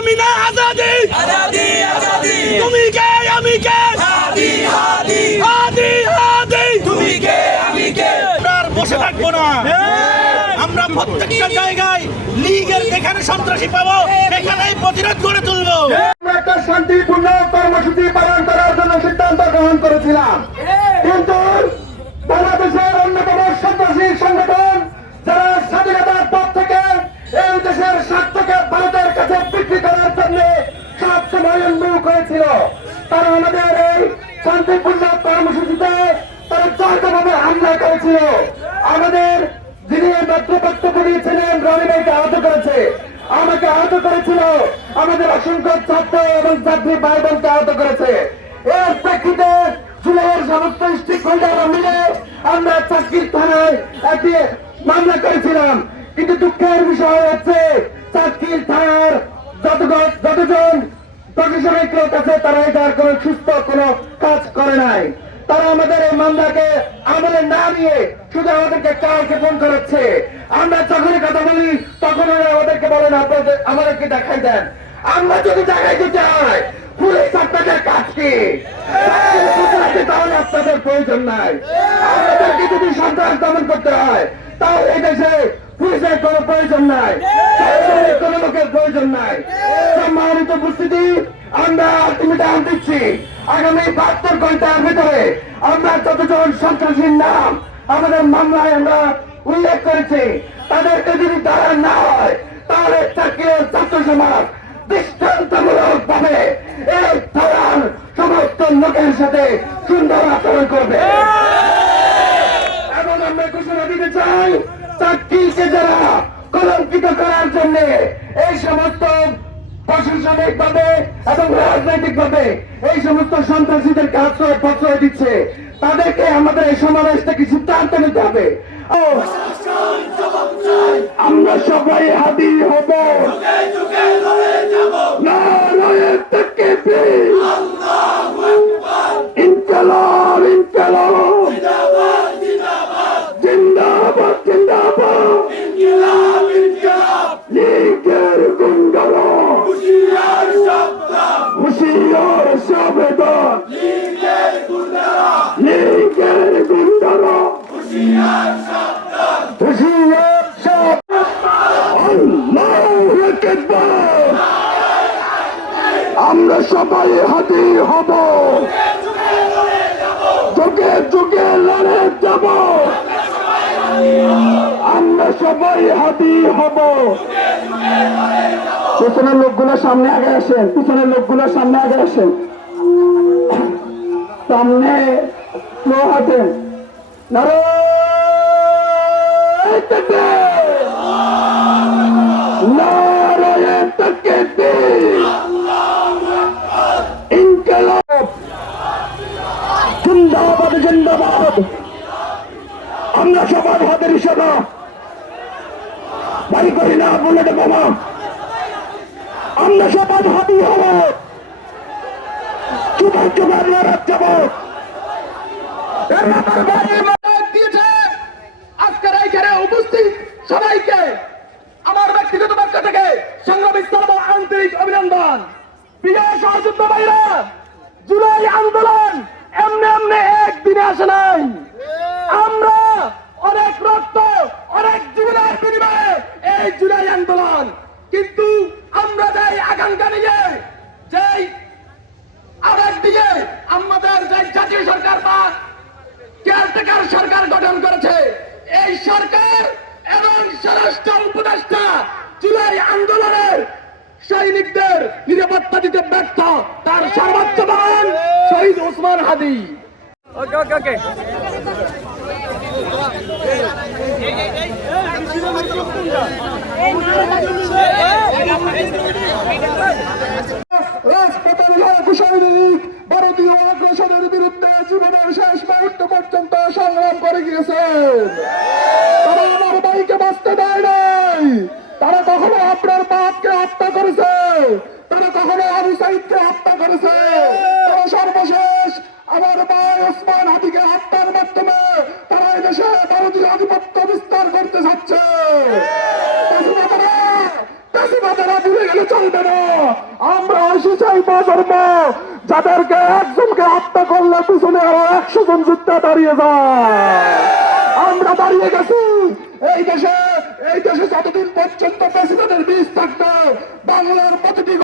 আমি না আজাদি আজাদি আজাদি তুমি কে আমি কে হাদি হাদি হাদি হাদি তুমি কে আমি কে আমরা আর বসে থাকবো না আমরা প্রত্যেকটা জায়গায় লীগের যেখানে সন্ত্রাসী পাবো সেখানেই প্রতিরোধ গড়ে তুলবো। একটা শান্তিপূর্ণ কর্মসূচি পালন করার জন্য সিদ্ধান্ত গ্রহণ করেছিলাম, কিন্তু বাংলাদেশের অন্যতম সন্ত্রাসী সংগঠন যারা স্বাধীনতার পর থেকে এই দেশের স্বার্থকে ভারতের কাছে বিক্রি করার জন্য সবসময় উন্মুখ হয়েছিল, তারা আমাদের এই শান্তিপূর্ণ কর্মসূচিতে তারা যৌথভাবে হামলা করেছিল। আমাদের যিনি মাত্র বক্তব্য দিয়েছিলেন রনি ভাইকে আহত করেছে, আমাকে আহত করেছিল, আমাদের অসংখ্য ছাত্র এবং ছাত্রী ভাই বোনকে আহত করেছে। এর প্রেক্ষিতে জুলাইয়ের সমস্ত স্টেক হোল্ডাররা মিলে আমরা চাকরির থানায় একটি মামলা করেছিলাম, কিন্তু দুঃখের বিষয় হচ্ছে চাকরির থানার যতজন প্রশাসনিক লোক আছে তারা এটার কোন সুস্থ কোনো কাজ করে নাই। তারা আমাদের এই মামলাকে আমলে না নিয়ে শুধু আমাদেরকে কালকে ফোন করাচ্ছে। আমরা যখনই কথা বলি তখন ওরা আমাদেরকে বলেন আপনাদের আমাদেরকে দেখাই দেন। আমরা যদি দেখাইতে চাই পুলিশ আপনাদের কাজ কি, তাহলে আপনাদের প্রয়োজন নাই। আমাদেরকে যদি সন্ত্রাস দমন করতে হয় তাহলে এই দেশে পুলিশের কোন প্রয়োজন নাই, কোন লোকের প্রয়োজন নাই। সম্মানিত উপস্থিতি, আমরা আলটিমেটাম দিচ্ছি আগামী 72 ঘন্টার ভিতরে আমরা যতজন সন্ত্রাসীর নাম আমাদের মামলায় আমরা উল্লেখ করেছি তাদেরকে যদি ধরা না হয় তাহলে চাকরির ছাত্র সমাজ দৃষ্টান্তমূলক ভাবে এই থানার সমস্ত লোকের সাথে সুন্দর আচরণ করবে। এবং আমরা ঘোষণা দিতে চাই চাকরিকে যারা কলঙ্কিত করার জন্য এই সমস্ত প্রশাসনিক ভাবে এবং রাজনৈতিক ভাবে এই সমস্ত সন্ত্রাসীদেরকে আশ্রয় প্রশ্রয় দিচ্ছে তাদেরকে আমাদের এই সমাবেশ থেকে সিদ্ধান্ত নিতে হবে। আমরা সবাই হাজির হব, নারায়ে তাকবীর, ইনকিলাব ইনকিলাব, জিন্দাবাদ জিন্দাবাদ, ইনকিলাব ইনকিলাব লীগের গুন্ডারা হুশিয়ার সাবধান হুশিয়ার সাবধান, লীগের গুন্ডারা লীগের গুন্ডারা হুশিয়ার সাবধান হুশিয়ার সাবধান। আল্লাহু আকবার, আমরা সবাই হাজির হব, যুগে যুগে লড়ে যাব, আমরা সবাই হাজির হব। পিছনের লোকগুলো সামনে আগে আসেন, পিছনের লোকগুলো সামনে আগে আসেন, সামনে স্লো হাঁটেন। নারায়ে তাকবীর, নারায়ে তাকবীর, ইনকিলাব জিন্দাবাদ জিন্দাবাদ। আমরা সবাই হাতের ইশারা বাড়ি করি না বুলেট বোমা, আমরা সবাই হাতি হব, চুপার চুপার লড়াত যাব। আজকের এইখানে উপস্থিত সবাইকে আমার ব্যক্তিগত পক্ষ থেকে সংগ্রামী স্তর আন্তরিক অভিনন্দন। প্রিয় সহযোদ্ধা ভাইরা, জুলাই আন্দোলন এমনি এমনি একদিনে আসে নাই। আমরা অনেক রক্ত অনেক জীবনের বিনিময়ে এই জুলাই আন্দোলন, কিন্তু আমরা যাই আকাঙ্ক্ষা নিয়ে যেই আরেক দিকে আমাদের যে জাতীয় সরকার বা কেয়ারটেকার সরকার গঠন করেছে, এই সরকার এবং স্বরাষ্ট্র উপদেষ্টা জুলাই আন্দোলনের সৈনিকদের নিরাপত্তা দিতে ব্যর্থ। তার সর্বোচ্চ মান শহীদ ওসমান হাদি। ভারতীয় আগ্রাসনের বিরুদ্ধে জীবনের শেষ মুহূর্ত পর্যন্ত সংগ্রাম করে গিয়েছেন। তারা আমার ভাইকে বাঁচতে দেয় নাই, তারা কখনো আপনার বাপকে হত্যা করেছে, তারা কখনো আবু সাইদকে হত্যা করেছে, তারা সর্বশেষ আমার ভাই ওসমান হাদিকে হত্যার মাধ্যমে তারা এই দেশে ভারতীয় আধিপত্য বিস্তার করতে যাচ্ছে। ভুলে গেলে চলবে না, সন্ত্রাসী সেই প্রজন্ম যাদেরকে একজনকে হত্যা করলে পিছনে আরো 100 জন যুদ্ধে দাঁড়িয়ে যায়। আমরা দাঁড়িয়ে গেছি এই দেশে যতদিন পর্যন্ত প্রেসিডেন্টের বীজ থাকবে বাংলার প্রতিটি